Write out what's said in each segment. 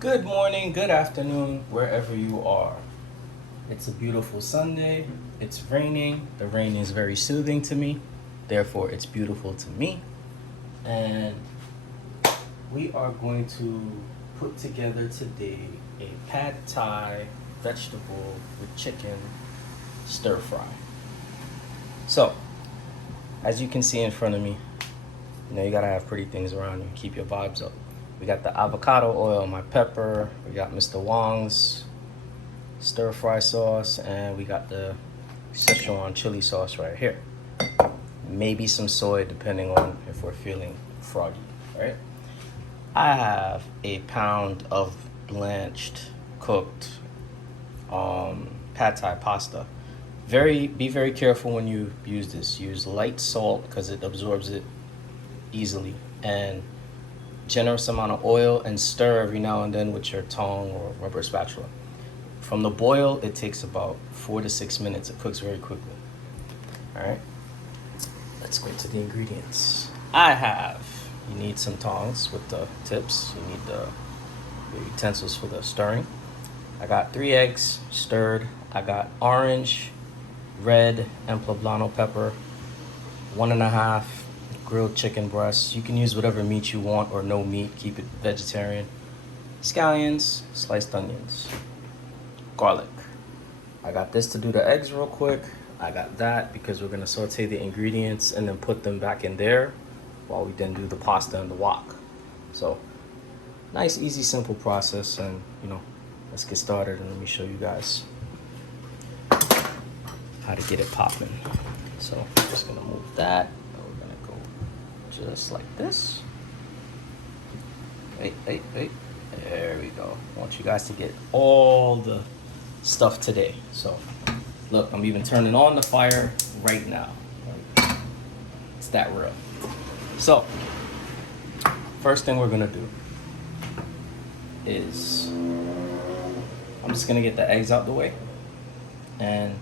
Good morning, good afternoon, wherever you are. It's a beautiful Sunday. It's raining. The rain is very soothing to me. Therefore, it's beautiful to me. And we are going to put together today a pad thai vegetable with chicken stir fry. So, as you can see in front of me, you gotta have pretty things around you. Keep your vibes up. We got the avocado oil, my pepper. We got Mr. Wong's stir fry sauce, and we got the Szechuan chili sauce right here. Maybe some soy, depending on if we're feeling froggy, right? I have a pound of blanched, cooked pad thai pasta. Be very careful when you use this. Use light salt because it absorbs it easily, and generous amount of oil, and stir every now and then with your tongue or rubber spatula. From the boil, it takes about 4 to 6 minutes. It cooks very quickly. All right, let's go to the ingredients. You need some tongs with the tips. You need the utensils for the stirring. I got 3 eggs stirred. I got orange, red, and poblano pepper, 1.5 grilled chicken breasts. You can use whatever meat you want or no meat, keep it vegetarian. Scallions, sliced onions, garlic. I got this to do the eggs real quick. I got that because we're gonna saute the ingredients and then put them back in there while we then do the pasta and the wok. So, nice, easy, simple process, and let's get started and let me show you guys how to get it popping. So, I'm just gonna move that. Just like this. Hey. There we go. I want you guys to get all the stuff today. So, look, I'm even turning on the fire right now. It's that real. So, first thing we're gonna do is I'm just gonna get the eggs out the way. And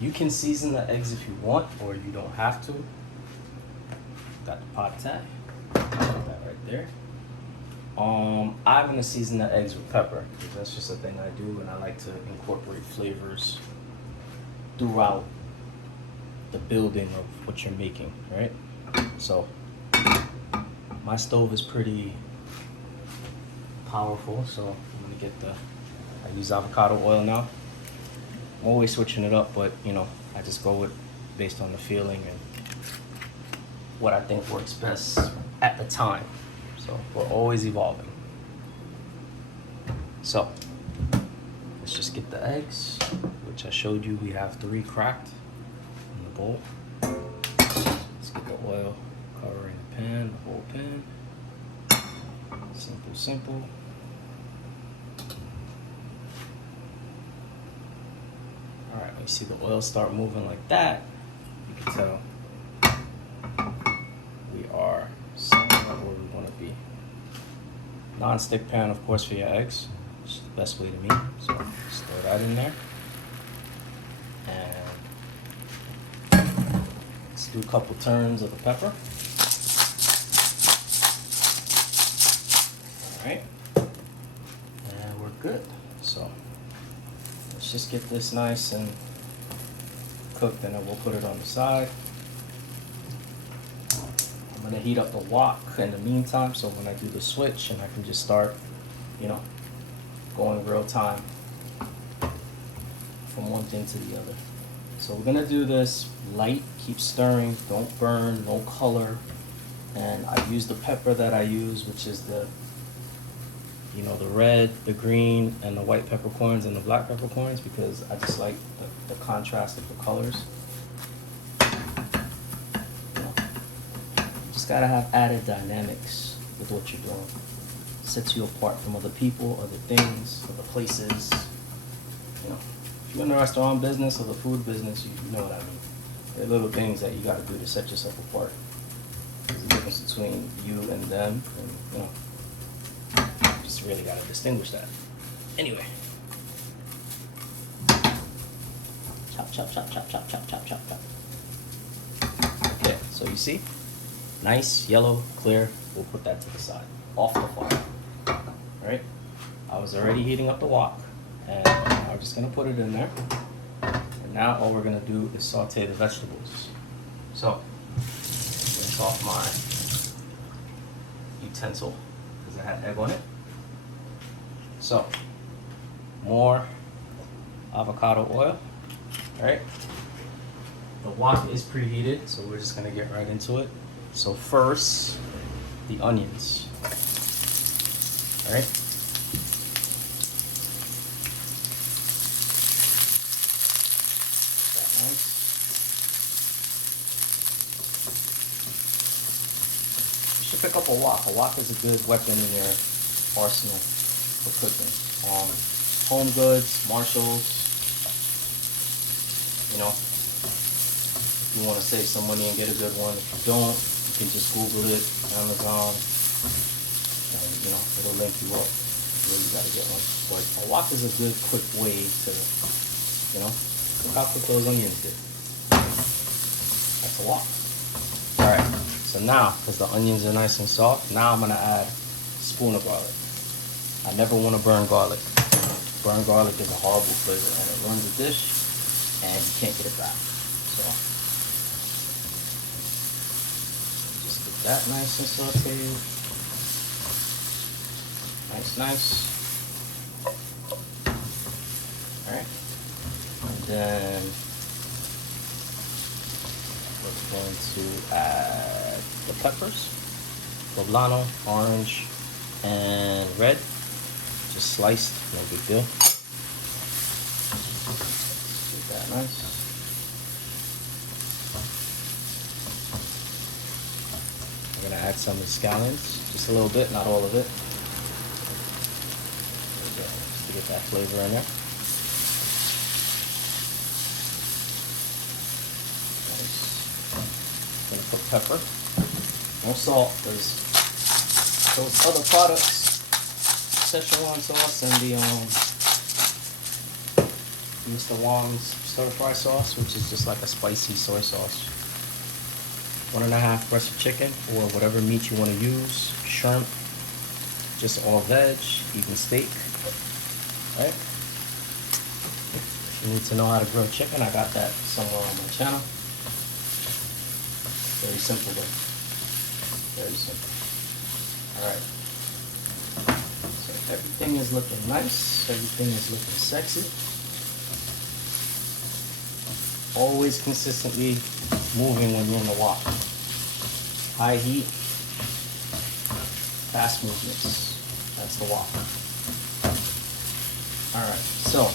you can season the eggs if you want, or you don't have to. Got the pad thai. Put that right there. I'm gonna season the eggs with pepper because that's just a thing I do, and I like to incorporate flavors throughout the building of what you're making, right? So my stove is pretty powerful, so I'm gonna get I use avocado oil now. I'm always switching it up, but I just go with based on the feeling and what I think works best at the time. So we're always evolving. So let's just get the eggs, which I showed you we have 3 cracked in the bowl. Let's get the oil covering the pan, the whole pan. Simple. All right, when you see the oil start moving like that, you can tell we are somewhere where we want to be. Non-stick pan, of course, for your eggs. It's the best way to me. So just throw that in there. And let's do a couple turns of the pepper. All right. And we're good. So let's just get this nice and cooked, and then we'll put it on the side. I'm gonna heat up the wok in the meantime, so when I do the switch, and I can just start, going real time from one thing to the other. So we're gonna do this light, keep stirring, don't burn, no color. And I use the pepper that I use, which is the red, the green, and the white peppercorns and the black peppercorns, because I just like the contrast of the colors. Just gotta have added dynamics with what you're doing. Sets you apart from other people, other things, other places. If you're in the restaurant business or the food business, you know what I mean. There are little things that you gotta do to set yourself apart. There's a difference between you and them, and just really gotta distinguish that. Anyway. Chop. Okay, so you see? Nice, yellow, clear. We'll put that to the side. Off the fire. Alright? I was already heating up the wok, and I'm just gonna put it in there. And now all we're gonna do is saute the vegetables. So, rinse off my utensil because I had egg on it. So, more avocado oil, right? The wok is preheated, so we're just gonna get right into it. So first, the onions, all right? That nice. You should pick up a wok. A wok is a good weapon in your arsenal for cooking. Home Goods, Marshalls, you know, if you want to save some money and get a good one. If you don't, you can just Google it, Amazon, and you know, it'll link you up where you gotta get one. But a wok is a good, quick way to, you know, look how quick those onions did. That's a wok. All right, so now, because the onions are nice and soft, now I'm gonna add a spoon of garlic. I never want to burn garlic. Burnt garlic is a horrible flavor and it ruins the dish and you can't get it back. So just get that nice and sauteed. Nice. Alright. And then we're going to add the peppers. Poblano, orange, and red. Just sliced, no big deal. Get that nice. I'm gonna add some scallions, just a little bit, not all of it. There we go, just to get that flavor in there. Nice. Gonna put pepper. No salt, because those other products, Szechuan sauce and the Mr. Wong's stir fry sauce, which is just like a spicy soy sauce. 1.5 breast of chicken or whatever meat you want to use, shrimp, just all veg, even steak, right? If you need to know how to grill chicken, I got that somewhere on my channel. Very simple though. Very simple. All right. Everything is looking nice. Everything is looking sexy. Always consistently moving when you're in the wok. High heat, fast movements. That's the wok. Alright, so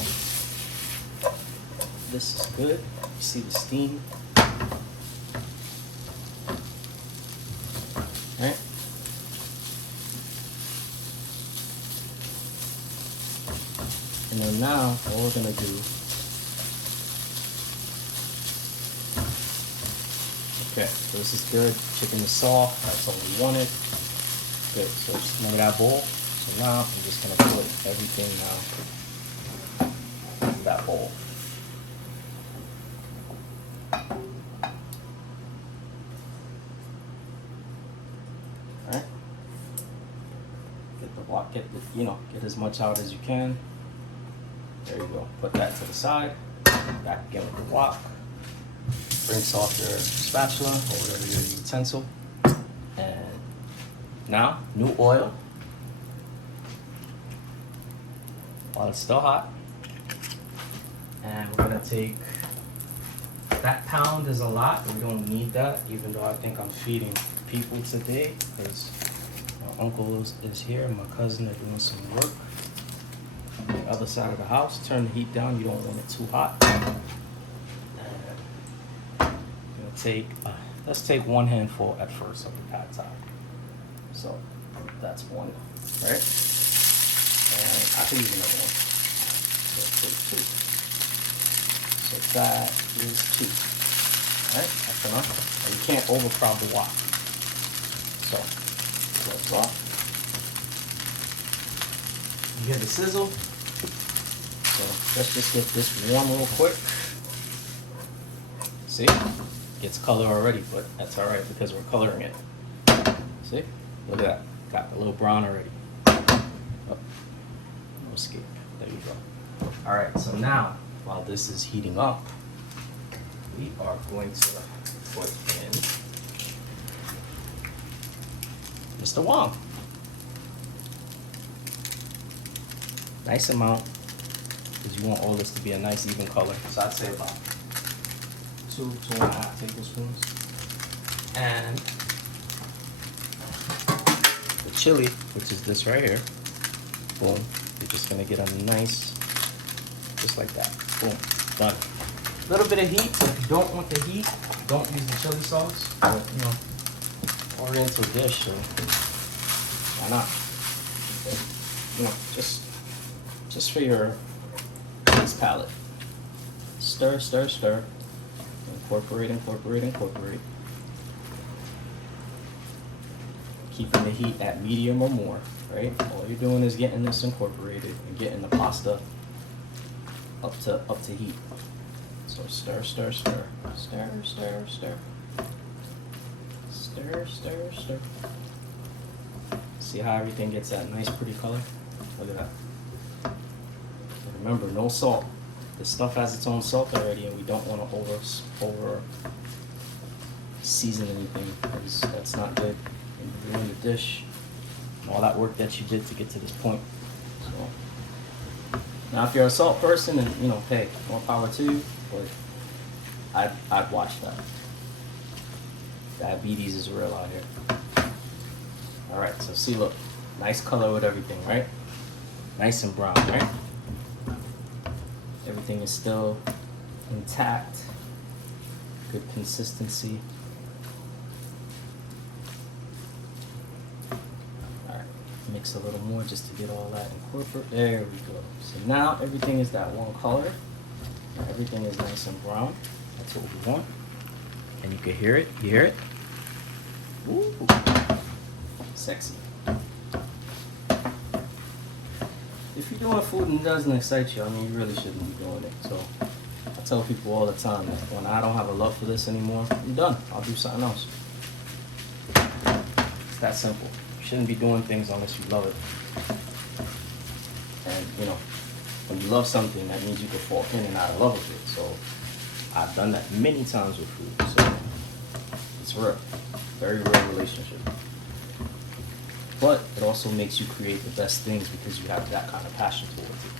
this is good. You see the steam. Alright. And then now, all we're gonna do, okay, so this is good. Chicken is soft, that's all we wanted. Good, so just look at that bowl. So now I'm just gonna put everything now in that bowl. Alright. Get the wok, get as much out as you can. There you go. Put that to the side. Back again with the wok. Rinse off your spatula or whatever your utensil. And now, new oil. While it's still hot. And we're gonna take, that pound is a lot. We don't need that, even though I think I'm feeding people today because my uncle is here and my cousin are doing some work. The other side of the house, turn the heat down, you don't want it too hot. Let's take 1 handful at first of the pad thai. So that's one, right? And I can use another one. So take 2. So that is 2. Right? That's enough. And you can't overcrowd the wok. So close off. You hear the sizzle? So let's just get this warm real quick. See? Gets color already, but that's alright because we're coloring it. See? Look at that. Got a little brown already. Oh. escape. There you go. All right, so now, while this is heating up, we are going to put in Mr. Wong. Nice amount, because you want all this to be a nice even color. So I'd say about 2.5 tablespoons. And the chili, which is this right here, boom. You're just gonna get a nice, just like that, boom, done. A little bit of heat, but if you don't want the heat, don't use the chili sauce. But, you know, pour it into a dish, so why not? You know, just for your taste palate. Stir, stir, stir. Incorporate, incorporate, incorporate. Keeping the heat at medium or more, right? All you're doing is getting this incorporated and getting the pasta up to heat. So stir, stir, stir. Stir, stir, stir. Stir, stir, stir. See how everything gets that nice pretty color? Look at that. And remember, no salt. This stuff has its own salt already, and we don't want to over season anything, because that's not good. And you ruin the dish and all that work that you did to get to this point. So now, if you're a salt person, and you know, hey, more power to you, but I'd watch that. Diabetes is real out here. All right, so see, look, nice color with everything, right? Nice and brown, right? Everything is still intact, good consistency. All right, mix a little more just to get all that incorporated. There we go. So now everything is that one color. Now everything is nice and brown. That's what we want. And you can hear it. You hear it? Ooh, sexy. If you're doing food and it doesn't excite you, I mean, you really shouldn't be doing it. So I tell people all the time that when I don't have a love for this anymore, I'm done. I'll do something else. It's that simple. You shouldn't be doing things unless you love it. And, you know, when you love something, that means you can fall in and out of love with it. So I've done that many times with food. So it's real. Very real relationship. But it also makes you create the best things because you have that kind of passion towards it.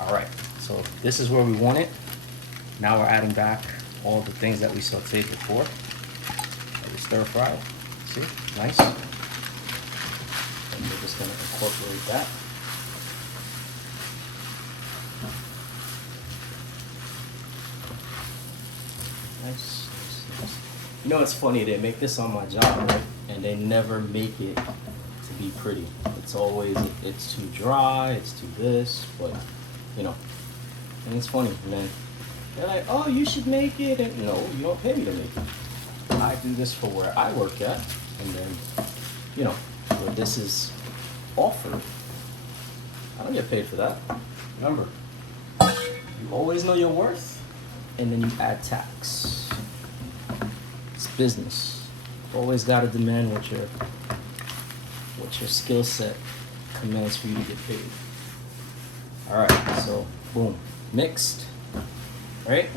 All right, so this is where we want it. Now we're adding back all the things that we sauteed before. We stir fry it. See, nice. And we're just gonna incorporate that. Nice, nice, nice. You know, it's funny, they make this on my job, right? And they never make it to be pretty. It's always, it's too dry, it's too this, but, you know, and it's funny. And then they're like, oh, you should make it. And no, you don't pay me to make it. I do this for where I work at, and then, you know, when this is offered, I don't get paid for that. Remember, you always know your worth, and then you add tax. It's business. Always got to demand what your skill set commands for you to get paid. All right, so boom, mixed, right?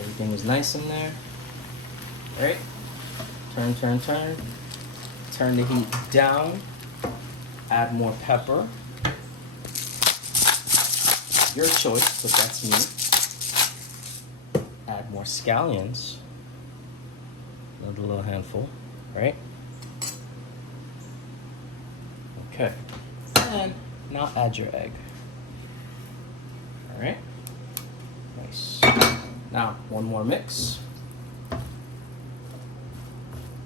Everything is nice in there, right? Turn, turn, turn. Turn the heat down. Add more pepper. Your choice, but that's me. Add more scallions. Another little handful, right? Okay. And now add your egg. All right. Nice. Now, one more mix.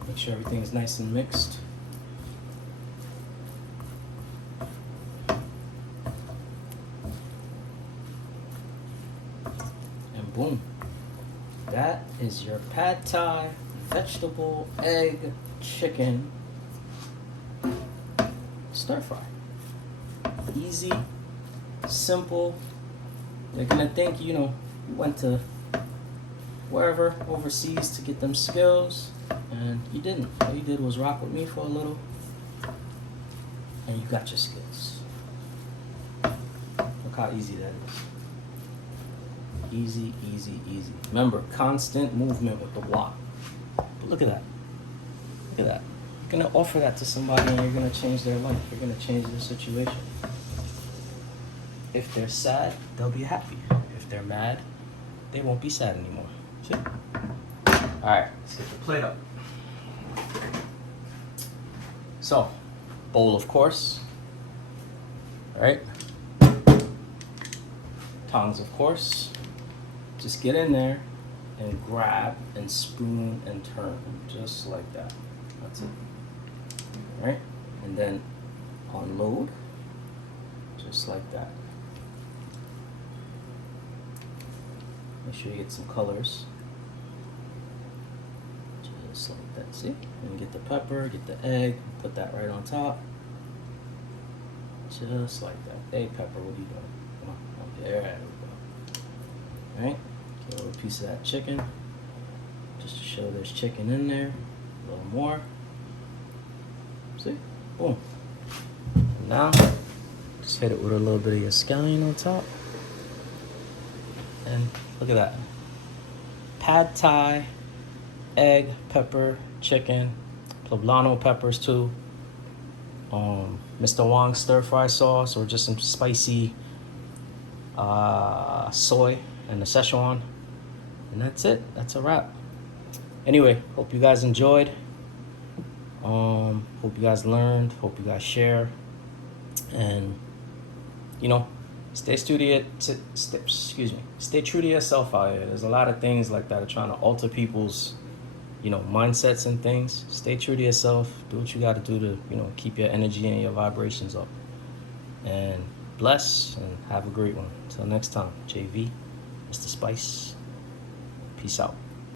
Make sure everything is nice and mixed. And boom. That is your pad thai vegetable, egg, chicken, stir fry. Easy, simple. They're gonna think, you know, you went to wherever overseas to get them skills, and you didn't. All you did was rock with me for a little, and you got your skills. Look how easy that is. Easy, easy, easy. Remember, constant movement with the wok. But look at that. Look at that. You're gonna offer that to somebody and you're gonna change their life. You're gonna change their situation. If they're sad, they'll be happy. If they're mad, they won't be sad anymore. See? Alright, let's get the plate up. So, bowl of course. Alright. Tongs of course. Just get in there and grab and spoon and turn. Just like that. That's it. Alright? And then unload. Just like that. Make sure you get some colors. Just like that, see? And get the pepper, get the egg, put that right on top. Just like that. Hey, pepper, what are you doing? Come on, there we go. Alright, get a little piece of that chicken. Just to show there's chicken in there. A little more. See? Boom. And now, just hit it with a little bit of your scallion on top. And look at that. Pad Thai, egg, pepper, chicken, poblano peppers too. Mr. Wong's stir fry sauce, or just some spicy soy and the Szechuan. And that's it. That's a wrap. Anyway, hope you guys enjoyed. Hope you guys learned. Hope you guys share. And, you know, stay true to yourself out here. There's a lot of things like that are trying to alter people's, you know, mindsets and things. Stay true to yourself. Do what you got to do to, you know, keep your energy and your vibrations up. And bless and have a great one. Until next time, JV, Mr. Spice. Peace out.